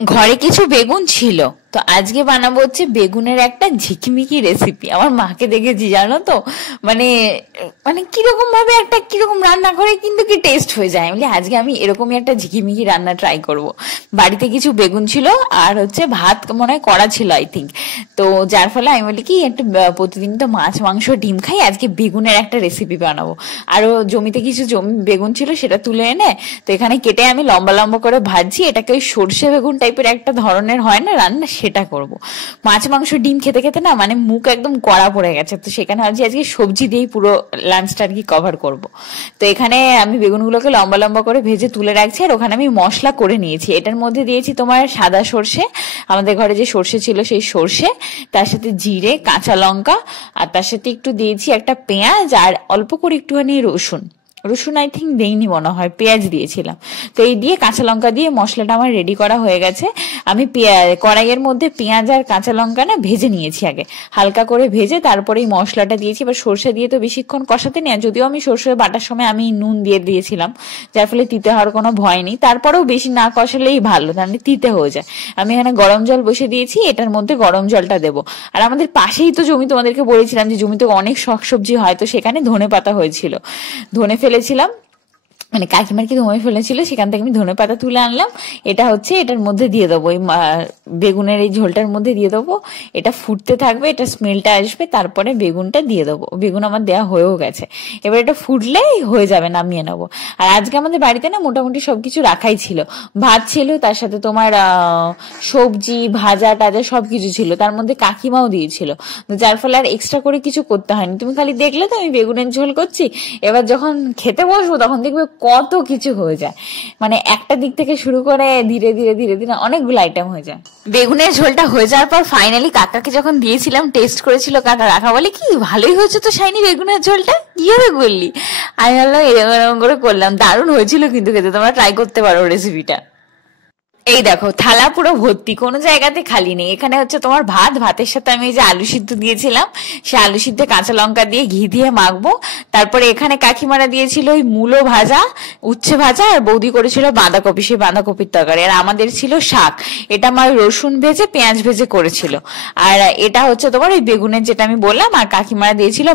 ঘরে কিছু বেগুন ছিল, তো আজকে বানাবো হচ্ছে বেগুনের একটা ঝিকিমিকি রেসিপি। আমার মাকে দেখেছি জানো তো, মানে মানে কিরকম ভাবে একটা কিরকম রান্না করে কিন্তু কি টেস্ট হয়ে যায়। বলি আজকে আমি এরকমই একটা ঝিকিমিকি রান্না ট্রাই করব। বাড়িতে কিছু বেগুন ছিল আর হচ্ছে ভাত মনে হয় করা ছিল আই থিঙ্ক। তো যার ফলে আমি বলি কি একটু প্রতিদিন তো মাছ মাংস ডিম খাই, আজকে বেগুনের একটা রেসিপি বানাবো। আরো জমিতে কিছু বেগুন ছিল, সেটা তুলে এনে তো এখানে কেটে আমি লম্বা লম্বা করে ভাজছি। এটাকে ওই সর্ষে বেগুন টাইপের একটা ধরনের হয় না রান্না, সেটা করব। মাছ মাংস ডিম খেতে খেতে না মানে মুখ একদম কড়া পড়ে গেছে, তো সেখানে ভাবছি আজকে সবজি দিয়েই পুরো লাঞ্চটা আর কি কভার করব। তো এখানে আমি বেগুনগুলোকে লম্বা লম্বা করে ভেজে তুলে রাখছি, আর ওখানে আমি মশলা করে নিয়েছি। এটার মধ্যে দিয়েছি তোমার সাদা সর্ষে, আমাদের ঘরে যে সর্ষে ছিল সেই সর্ষে, তার সাথে জিরে, কাঁচা লঙ্কা, আর তার সাথে একটু দিয়েছি একটা পেঁয়াজ, আর অল্প করে একটুখানি রসুন। রসুন আই থিঙ্ক দেইনি মনে হয়, পেঁয়াজ দিয়েছিলাম। তো এই দিয়ে কাঁচা লঙ্কা দিয়ে মশলাটা আমার রেডি করা হয়ে গেছে। আমি কড়াইয়ের মধ্যে পেঁয়াজ আর কাঁচা লঙ্কা না ভেজে নিয়েছি আগে, হালকা করে ভেজে তারপরে এই মশলাটা দিয়েছি। এবার সর্ষে দিয়ে তো বেশিক্ষণ কষাতে নেই, যদিও আমি সর্ষে বাটার সময় আমি নুন দিয়ে দিয়েছিলাম, যার ফলে তিতে হওয়ার কোনো ভয় নেই। তারপরেও বেশি না কষালেই ভালো, তাহলে তিতে হয়ে যায়। আমি এখানে গরম জল বসে দিয়েছি, এটার মধ্যে গরম জলটা দেবো। আর আমাদের পাশেই তো জমি, তোমাদেরকে বলেছিলাম যে জমিতে অনেক শাকসবজি হয়, তো সেখানে ধনে পাতা হয়েছিল, ধনে ফেলেছিলাম, মানে কাকিমার কি ধনে ফেলেছিল, সেখান থেকে আমি ধনে পাতা তুলে আনলাম। এটা হচ্ছে এটার মধ্যে দিয়ে দেবো, এই বেগুনের এই ঝোলটার মধ্যে দিয়ে দেবো। এটা ফুটতে থাকবে, এটা স্মেলটা আসবে, তারপরে বেগুনটা দিয়ে দেবো। বেগুন আমার দেওয়া হয়েও গেছে, এবার এটা ফুটলেই হয়ে যাবে, নামিয়ে নেবো। আর আজকে আমাদের বাড়িতে না মোটামুটি সবকিছু রাখাই ছিল। ভাত ছিল, তার সাথে তোমার সবজি ভাজা টাজা সবকিছু ছিল, তার মধ্যে কাকিমাও দিয়েছিল, যার ফলে আর এক্সট্রা করে কিছু করতে হয়নি। তুমি খালি দেখলে তো আমি বেগুনের ঝোল করছি, এবার যখন খেতে বসবো তখন দেখবে কত কিছু হয়ে যায়। মানে একটা দিক থেকে শুরু করে ধীরে ধীরে ধীরে ধীরে অনেকগুলো আইটেম হয়ে যায়। বেগুনের ঝোলটা হয়ে যাওয়ার পর ফাইনালি কাকাকে যখন দিয়েছিলাম, টেস্ট করেছিল কাকা, কাকা বলে কি ভালোই হয়েছে তো শাইনি বেগুনের ঝোলটা, কিভাবে করলি? আমি বললাম এরকম এরকম করে করলাম, দারুণ হয়েছিল কিন্তু খেতে, তোমরা ট্রাই করতে পারো রেসিপিটা। এই দেখো থালা পুরো ভর্তি, কোনো জায়গাতে খালি নেই। এখানে হচ্ছে তোমার ভাত, ভাতের সাথে আমি এই যে আলু সিদ্ধ দিয়েছিলাম, সে আলু সিদ্ধে কাঁচা লঙ্কা দিয়ে ঘি দিয়ে মাখবো। তারপরে এখানে কাকিমারা দিয়েছিল ওই মূলো ভাজা, উচ্ছে ভাজা, আর বৌদি করেছিল বাঁধাকপি, সেই বাঁধাকপির তরকারি। আর আমাদের ছিল শাক, এটা আমার রসুন ভেজে পেঁয়াজ ভেজে করেছিল। আর এটা হচ্ছে তোমার ওই বেগুনের যেটা আমি বললাম, আর কাকিমারা দিয়েছিল